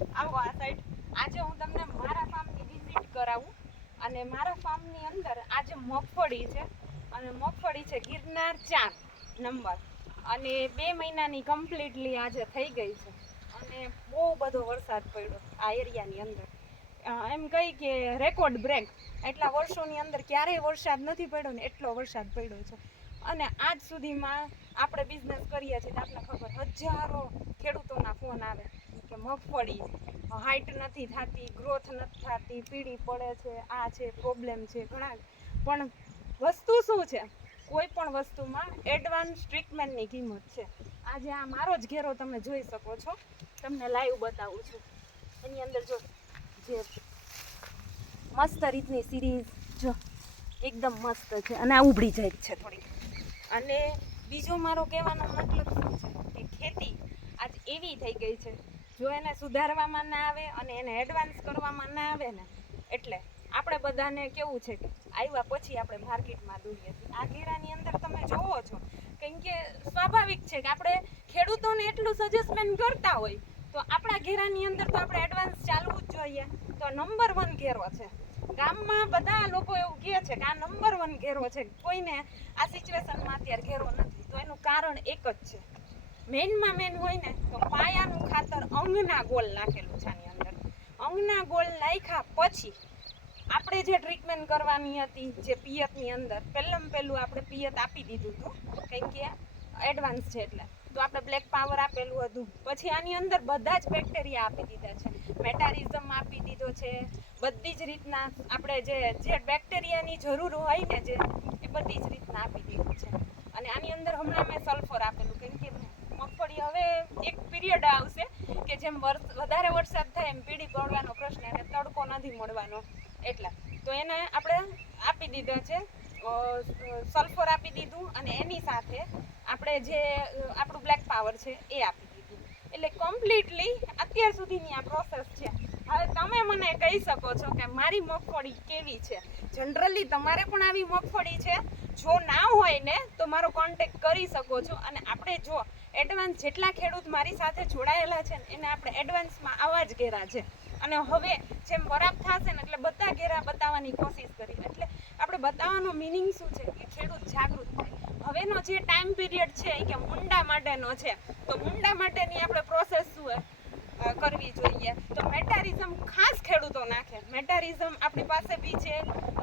આવો આ સાઈડ આજે હું તમને મારા ફાર્મની વિઝિટ કરાવું અને મારા ફાર્મની અંદર આજે મગફળી છે અને મગફળી છે ગિરનાર ચાર નંબર. અને બે મહિનાની કમ્પ્લીટલી આજે થઈ ગઈ છે અને બહુ બધો વરસાદ પડ્યો આ એરિયાની અંદર. એમ કહી કે રેકોર્ડ બ્રેક એટલા વર્ષોની અંદર ક્યારેય વરસાદ નથી પડ્યો ને એટલો વરસાદ પડ્યો છે. અને આજ સુધીમાં આપણે બિઝનેસ કરીએ છીએ તો આપણે ખબર હજારો ખેડૂતોના ફોન આવે. કે મગફળી હાઈટ નથી થતી ગ્રોથ નથી થતી, પીળી પડે છે, આ છે પ્રોબ્લેમ છે, ઘણા. પણ વસ્તુ શું છે? કોઈ પણ વસ્તુમાં એડવાન્સ ટ્રીટમેન્ટની કિંમત છે. આજે આ મારો જ ઘેરો તમે જોઈ શકો છો. તમને લાઈવ બતાવું છું. એની અંદર જો જે મસ્ત રીતની સિરીઝ જો એકદમ મસ્ત છે અને આ ઉભરી જાય છે થોડી અને બીજો મારો કહેવાનો મતલબ શું છે? કે ખેતી આજ એવી થઈ ગઈ છે જો એને સુધારવામાં ના આવે અને એને એડવાન્સ કરવામાં ના આવે ને, એટલે આપણે બધાને કેવું છે કે આવ્યા પછી આપણે માર્કેટમાં દોડીએ આ ઘેરાની અંદર તમે જોવો છો, કેમ કે સ્વાભાવિક છે કે આપણે ખેડૂતોને એટલું સજેસ્ટમેન્ટ કરતા હોય, તો આપણા ઘેરાની અંદર તો આપણે એડવાન્સ ચાલવું જ જોઈએ. તો નંબર વન ઘેરો છે. ગામમાં બધા લોકો એવું કહે છે કે આ નંબર વન ઘેરો છે. કોઈને આ સિચ્યુએશનમાં અત્યારે ઘેરો નથી. તો એનું કારણ એક જ છે. મેઇનમાં મેન હોય ને, તો પાયાનું ખાતર અંગના ગોળ નાખેલું છે આની અંદર. અંગના ગોલ નાખ્યા પછી આપણે જે ટ્રીટમેન્ટ કરવાની હતી, જે પિયતની અંદર પહેલાં પહેલું આપણે પિયત આપી દીધું હતું કંઈક કે એડવાન્સ છે એટલે. તો આપણે બ્લેક પાવર આપેલું હતું. પછી આની અંદર બધા જ બેક્ટેરિયા આપી દીધા છે. મેટારિઝમ આપી દીધો છે. બધી જ રીતના આપણે જે જે બેક્ટેરિયાની જરૂર હોય ને જે, એ બધી જ રીતના આપી દીધું છે. અને આની અંદર હમણાં મેં સલ્ફર આપેલું કંઈક મગફળી હવે એક પીરિયડ આવશે કે જેમ વધારે વરસાદ થાય એમ પીળી પડવાનો પ્રશ્ન અને તડકો નથી મળવાનો. એટલા. તો એને આપણે આપી દીધો છે. સલ્ફર આપી દીધું અને એની સાથે આપણે જે, આપણું બ્લેક પાવર છે એ આપી દીધું. એટલે કમ્પ્લીટલી અત્યાર સુધીની આ પ્રોસેસ છે. હવે તમે મને કહી શકો છો કે મારી મગફળી કેવી છે? જનરલી તમારે પણ આવી મગફળી છે. જો ના હોય ને, તો મારો કોન્ટેક કરી શકો છો. અને આપણે જો એડવાન્સ જેટલા ખેડૂત મારી સાથે જોડાયેલા છે એને આપણે એડવાન્સમાં આવા જ ઘેરા છે. અને હવે જેમ વરાપ થશે ને, એટલે બધા ઘેરા બતાવવાની કોશિશ કરી. એટલે આપણે બતાવવાનો મિનિંગ શું છે કે ખેડૂત જાગૃત થાય. હવેનો જે ટાઈમ પીરિયડ છે એ કે મુંડા માટેનો છે. તો મુંડા માટેની આપણે પ્રોસેસ શું હોય અ, કરવી જોઈએ તો મેટારિઝમ ખાસ ખેડૂતો નાખે મેટારિઝમ આપણી પાસે બી છે.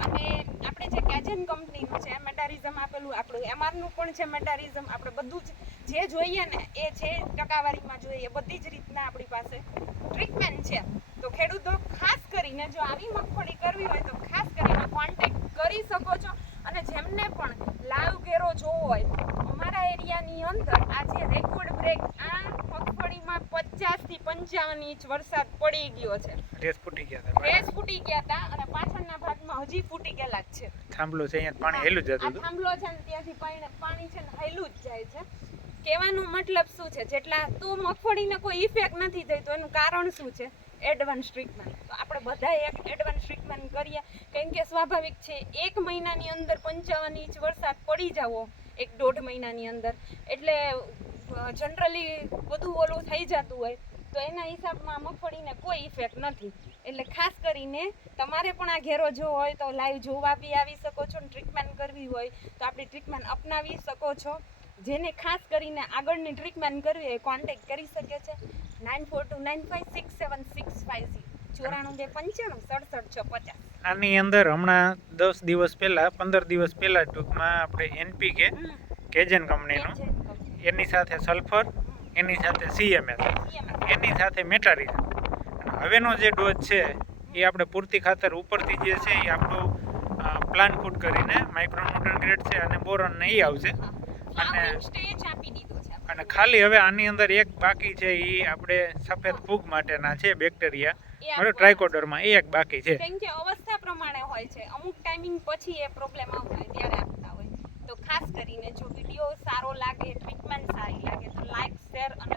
અને આપણે જે કેજન કંપનીનું છે મેટારિઝમ આપેલું આપણું, એમઆરનું પણ છે મેટારિઝમ આપણે બધું જ જે જોઈએ ને, એ છે ટકાવારીમાં જોઈએ. બધી જ રીતના આપણી પાસે ટ્રીટમેન્ટ છે. તો ખેડૂતો ખાસ કરીને જો આવી મગફળી કરવી હોય તો ખાસ કરીને કોન્ટેક્ટ કરી શકો છો. અને જેમને પણ લાઈવ ઘેરો જોવો હોય, અમારા એરિયાની અંદર આજે રેકોર્ડ બ્રેક પચાસથી પંચાવન ઇંચ વરસાદ પડી ગયો છે. રેસ ફૂટી ગયા હતા રેસ ફૂટી ગયા હતા અને પાછળના ભાગમાં હજી ફૂટી ગયેલા જ છે. થાંભલો છે અહીંયા પાણી હેલું જ જતું હતું. થાંભલો છે ને ત્યાંથી પાણી પાણી છે ને હેલું જ જાય છે. કહેવાનું મતલબ શું છે? જેટલા તો મગફળીને કોઈ ઇફેક્ટ નથી થઈ તો એનું કારણ શું છે? એડવાન્સ ટ્રીટમેન્ટ તો આપણે બધા એક એડવાન્સ ટ્રીટમેન્ટ કરીએ. કેમ કે સ્વાભાવિક છે એક મહિનાની અંદર પંચાવન ઇંચ વરસાદ પડી જાવો એક દોઢ મહિનાની અંદર. એટલે જનરલી બધું ઓલું થઈ જતું હોય તો એના હિસાબમાં મગફળીને કોઈ ઇફેક્ટ નથી. એટલે ખાસ કરીને તમારે પણ આ ઘેરો જો હોય તો લાઈવ જોવા બી આવી શકો છો ને ટ્રીટમેન્ટ કરવી હોય તો આપણી ટ્રીટમેન્ટ અપનાવી શકો છો. જેને ખાસ કરીને આગળની ટ્રીટમેન્ટ કરવી હોય કોન્ટેક કરી શકે છે. Nine four two nine five six seven six five ચોરાણું બે પંચાણું સડસઠ છ પચાસ. આની અંદર હમણાં દસ દિવસ પહેલા પંદર દિવસ પહેલા ટૂંકમાં આપણે એનપીકે કેજન કંપનીનું એની સાથે સલ્ફર એની સાથે સીએમએસ એની સાથે મેટારિઝમ હવેનો જે ડોઝ છે એ આપણે પૂરતી ખાતર ઉપરથી જે છે એ આપણું પ્લાન ફૂડ કરીને માઇક્રોન્યુટ્રન ગ્રેડ છે અને બોરોન ને એ આવશે. અને અને ખાલી હવે આની અંદર એક બાકી છે એ આપણે સફેદ ફૂગ માટેના છે બેક્ટેરિયા બરાબર આપવાનું. ટ્રાયકોડરમાં એ એક બાકી છે. કેમ કે અવસ્થા પ્રમાણે હોય છે. અમુક ટાઈમિંગ પછી એ પ્રોબ્લેમ હોય ત્યારે તો ખાસ કરીને જો વીડિયો સારો લાગે ટ્રીટમેન્ટ સારી લાગે તો લાઈક શેર અને